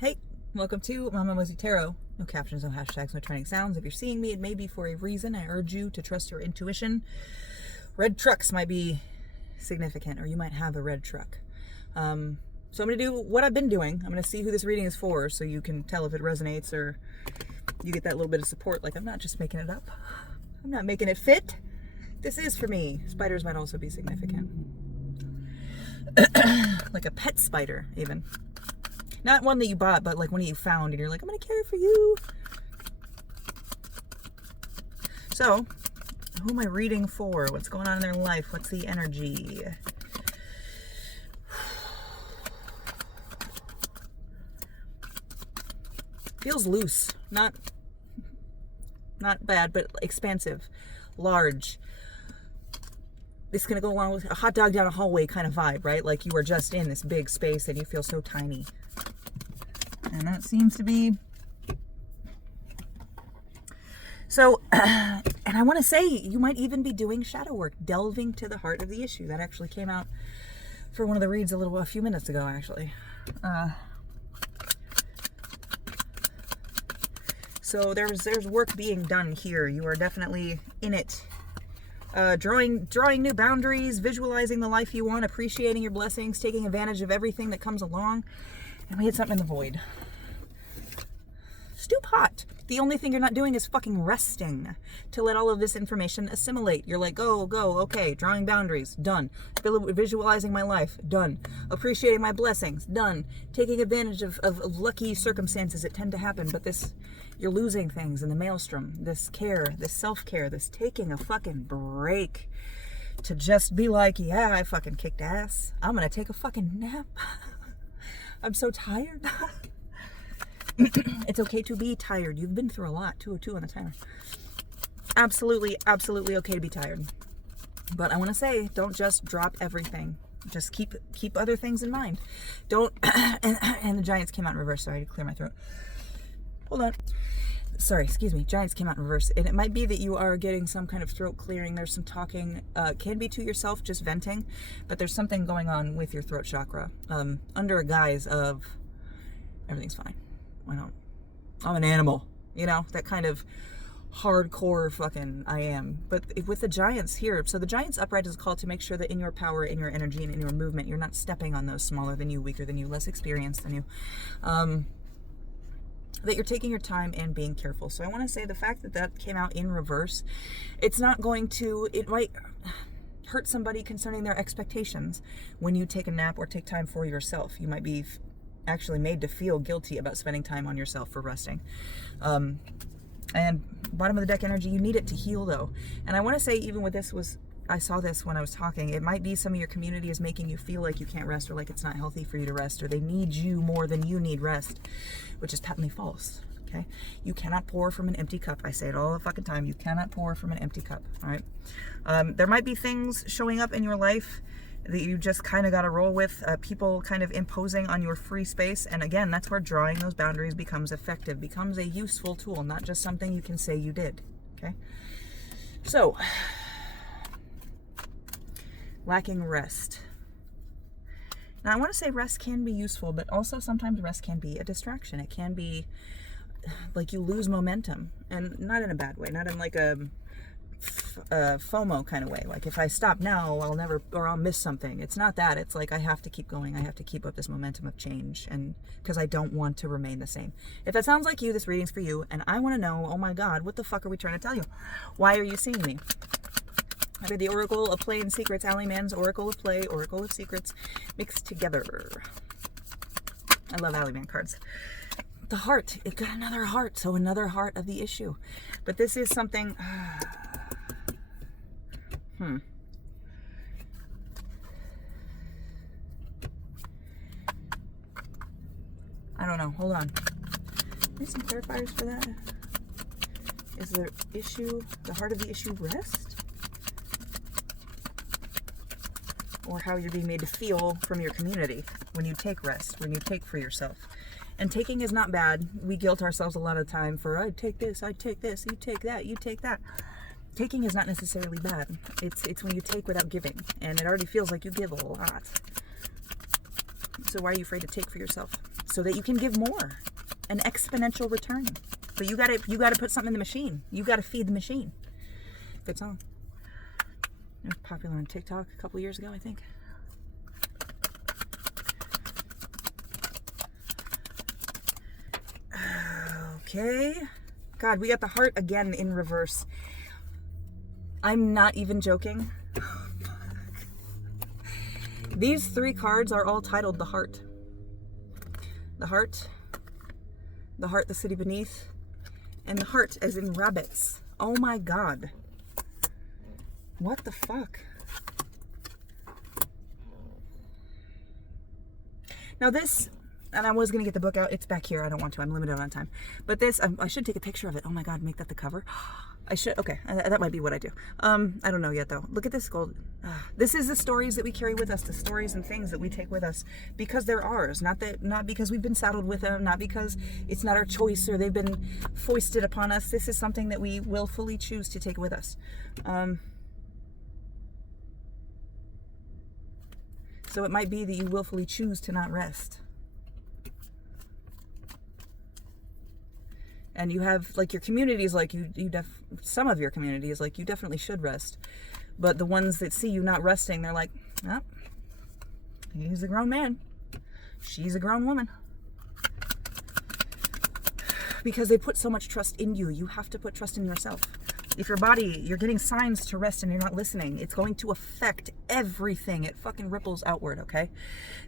Hey, welcome to Mama Mosey Tarot. No captions, no hashtags, no trending sounds. If you're seeing me, it may be for a reason. I urge you to trust your intuition. Red trucks might be significant, or you might have a red truck. So I'm going to do what I've been doing. I'm going to see who this reading is for, so you can tell if it resonates or you get that little bit of support. Like, I'm not just making it up. I'm not making it fit. This is for me. Spiders might also be significant. Like a pet spider, even. Not one that you bought, but like one that you found and you're like, I'm going to care for you. So, who am I reading for? What's going on in their life? What's the energy? Feels loose. Not bad, but expansive. Large. It's going to go along with a hot dog down a hallway kind of vibe, right? Like you are just in this big space and you feel so tiny. And that seems to be... So, and I want to say, you might even be doing shadow work, delving to the heart of the issue. That actually came out for one of the reads a few minutes ago, actually. So there's work being done here. You are definitely in it. Drawing new boundaries, visualizing the life you want, appreciating your blessings, taking advantage of everything that comes along. And we hit something in the void. Stew pot. The only thing you're not doing is fucking resting to let all of this information assimilate. You're like, go, okay, drawing boundaries, done. Visualizing my life, done. Appreciating my blessings, done. Taking advantage of lucky circumstances that tend to happen, but you're losing things in the maelstrom. This care, this self-care, this taking a fucking break to just be like, yeah, I fucking kicked ass. I'm gonna take a fucking nap. I'm so tired. It's okay to be tired. You've been through a lot. 202 on the timer. Absolutely okay to be tired. But I want to say, don't just drop everything. Just keep other things in mind. Don't, and the Giants came out in reverse. Sorry, to clear my throat. Hold on. Sorry, excuse me. Giants came out in reverse. And it might be that you are getting some kind of throat clearing. There's some talking. Can be to yourself, just venting. But there's something going on with your throat chakra. Under a guise of everything's fine. I'm an animal. You know, that kind of hardcore fucking I am. But with the Giants here, so the Giants upright is called to make sure that in your power, in your energy, and in your movement, you're not stepping on those smaller than you, weaker than you, less experienced than you. That you're taking your time and being careful. So I want to say the fact that came out in reverse, it might hurt somebody concerning their expectations when you take a nap or take time for yourself. You might be actually made to feel guilty about spending time on yourself for resting. And bottom of the deck energy, you need it to heal though. And I want to say, even with this, I saw this when I was talking, it might be some of your community is making you feel like you can't rest, or like it's not healthy for you to rest, or they need you more than you need rest, which is patently false. Okay? You cannot pour from an empty cup. I say it all the fucking time. You cannot pour from an empty cup. All right? There might be things showing up in your life that you just kind of got to roll with, people kind of imposing on your free space. And again, that's where drawing those boundaries becomes effective, becomes a useful tool, not just something you can say you did. Okay? So, lacking rest. Now, I want to say rest can be useful, but also sometimes rest can be a distraction. It can be like you lose momentum, and not in a bad way, not in like a FOMO kind of way. Like, if I stop now, I'll miss something. It's not that. It's like, I have to keep going. I have to keep up this momentum of change, and because I don't want to remain the same. If that sounds like you, this reading's for you, and I want to know, oh my God, what the fuck are we trying to tell you? Why are you seeing me? I read the Oracle of Play and Secrets, Allie Mann's Oracle of Play, Oracle of Secrets, mixed together. I love Allie Mann cards. The heart, it got another heart, so another heart of the issue. But this is something... I don't know. Hold on. Need some clarifiers for that. Is the issue, the heart of the issue, rest? Or how you're being made to feel from your community when you take rest, when you take for yourself. And taking is not bad. We guilt ourselves a lot of the time for, I take this, you take that, you take that. Taking is not necessarily bad. It's when you take without giving, and it already feels like you give a lot. So why are you afraid to take for yourself? So that you can give more, an exponential return. But you gotta put something in the machine. You gotta feed the machine. Good song. It was popular on TikTok a couple years ago, I think. Okay. God, we got the heart again in reverse. I'm not even joking. These 3 cards are all titled The Heart. The Heart, The Heart, the City Beneath, and the heart as in rabbits. Oh my God. What the fuck? Now this, and I was going to get the book out. It's back here. I don't want to. I'm limited on time. But this, I should take a picture of it. Oh my God, make that the cover. I should. Okay, that might be what I do. I don't know yet though. Look at this gold. This is the stories that we carry with us, the stories and things that we take with us because they're ours. Not because we've been saddled with them, not because it's not our choice or they've been foisted upon us. This is something that we willfully choose to take with us. So it might be that you willfully choose to not rest. And you have, like, your community is like, some of your community is like, you definitely should rest. But the ones that see you not resting, they're like, oh, he's a grown man. She's a grown woman. Because they put so much trust in you. You have to put trust in yourself. If your body, you're getting signs to rest and you're not listening, it's going to affect everything. It fucking ripples outward, okay?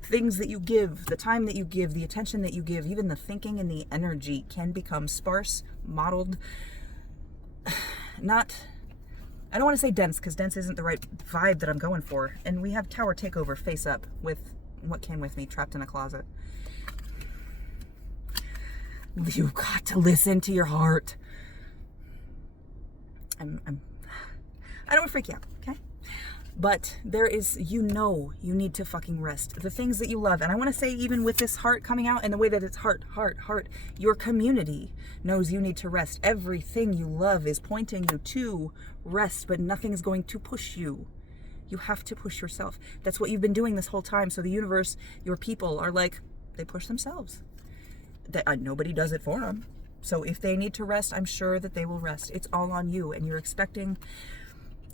Things that you give, the time that you give, the attention that you give, even the thinking and the energy can become sparse, mottled, not, I don't want to say dense, because dense isn't the right vibe that I'm going for. And we have Tower Takeover face up with what came with me, trapped in a closet. You've got to listen to your heart. I don't want to freak you out, okay? But there is, you need to fucking rest. The things that you love, and I want to say even with this heart coming out and the way that it's heart, your community knows you need to rest. Everything you love is pointing you to rest, but nothing is going to push you. You have to push yourself. That's what you've been doing this whole time. So the universe, your people are like, they push themselves. Nobody does it for them. So if they need to rest, I'm sure that they will rest. It's all on you, and you're expecting.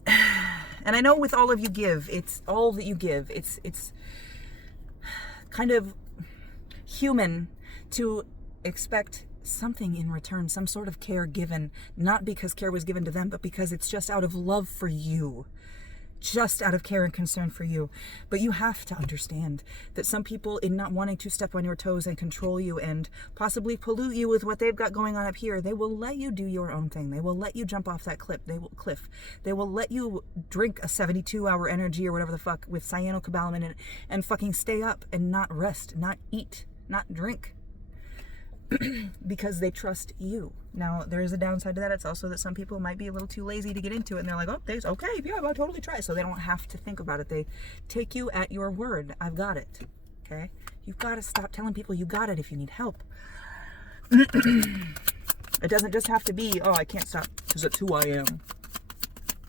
And I know with all of you give, it's all that you give. It's kind of human to expect something in return, some sort of care given, not because care was given to them, but because it's just out of love for you. Just out of care and concern for you. But you have to understand that some people, in not wanting to step on your toes and control you and possibly pollute you with what they've got going on up here, they will let you do your own thing. They will let you jump off that cliff. They will let you drink a 72-hour energy or whatever the fuck with cyanocobalamin and fucking stay up and not rest, not eat, not drink. Because they trust you. Now, there is a downside to that. It's also that some people might be a little too lazy to get into it, and they're like, oh, okay, yeah, I'll totally try. So they don't have to think about it. They take you at your word. I've got it. Okay? You've got to stop telling people you got it if you need help. It doesn't just have to be, oh, I can't stop because it's who I am.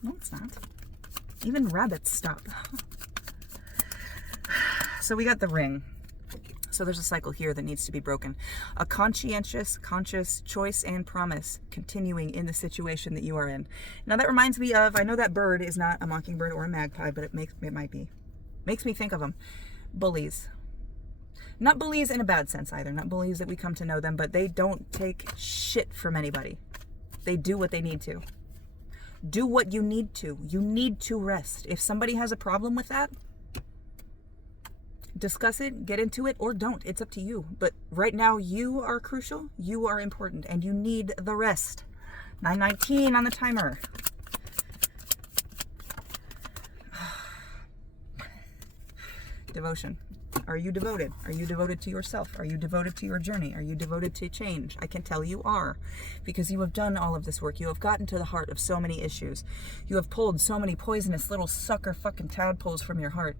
No, it's not. Even rabbits stop. So we got the ring. So there's a cycle here that needs to be broken. A conscious choice and promise continuing in the situation that you are in. Now that reminds me of, I know that bird is not a mockingbird or a magpie, but it might be. Makes me think of them. Bullies. Not bullies in a bad sense either. Not bullies that we come to know them, but they don't take shit from anybody. They do what they need to. Do what you need to. You need to rest. If somebody has a problem with that, discuss it, get into it, or don't. It's up to you. But right now, you are crucial, you are important, and you need the rest. 9:19 on the timer. Devotion. Are you devoted? Are you devoted to yourself? Are you devoted to your journey? Are you devoted to change? I can tell you are, because you have done all of this work. You have gotten to the heart of so many issues. You have pulled so many poisonous little sucker fucking tadpoles from your heart.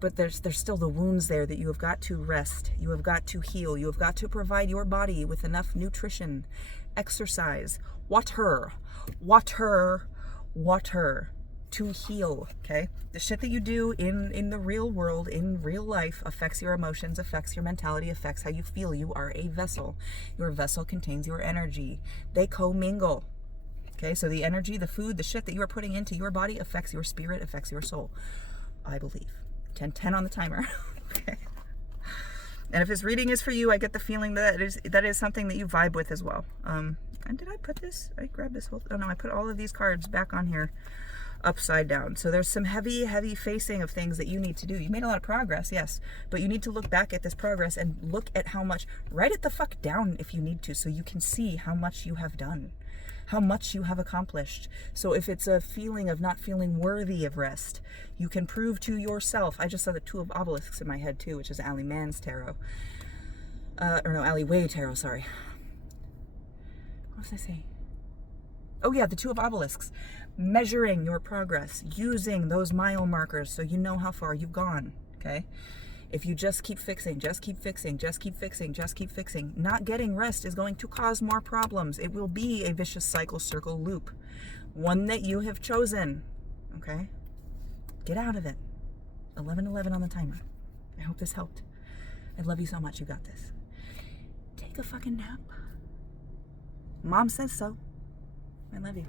But there's still the wounds there that you have got to rest. You have got to heal. You have got to provide your body with enough nutrition, exercise, water. to heal, okay? The shit that you do in the real world, in real life, affects your emotions, affects your mentality, affects how you feel. You are a vessel. Your vessel contains your energy. They commingle, okay? So the energy, the food, the shit that you are putting into your body affects your spirit, affects your soul, I believe. 10 on the timer. Okay. And if this reading is for you, I get the feeling that that is something that you vibe with as well. And did I put this? I grabbed this whole... Oh no, I put all of these cards back on here upside down. So there's some heavy facing of things that you need to do. You made a lot of progress, yes, but you need to look back at this progress and look at how much... Write it the fuck down if you need to, so you can see how much you have done, how much you have accomplished. So if it's a feeling of not feeling worthy of rest, you can prove to yourself... I just saw the Two of Obelisks in my head too, which is Ali Mann's tarot. Or no, Ali Wei tarot, sorry. What was I saying? Oh yeah, the Two of Obelisks. Measuring your progress, using those mile markers so you know how far you've gone, okay? If you just keep fixing, just keep fixing, just keep fixing, just keep fixing, not getting rest is going to cause more problems. It will be a vicious cycle, circle, loop. One that you have chosen, okay? Get out of it. 11:11 on the timer. I hope this helped. I love you so much. You got this. Take a fucking nap. Mom says so. I love you.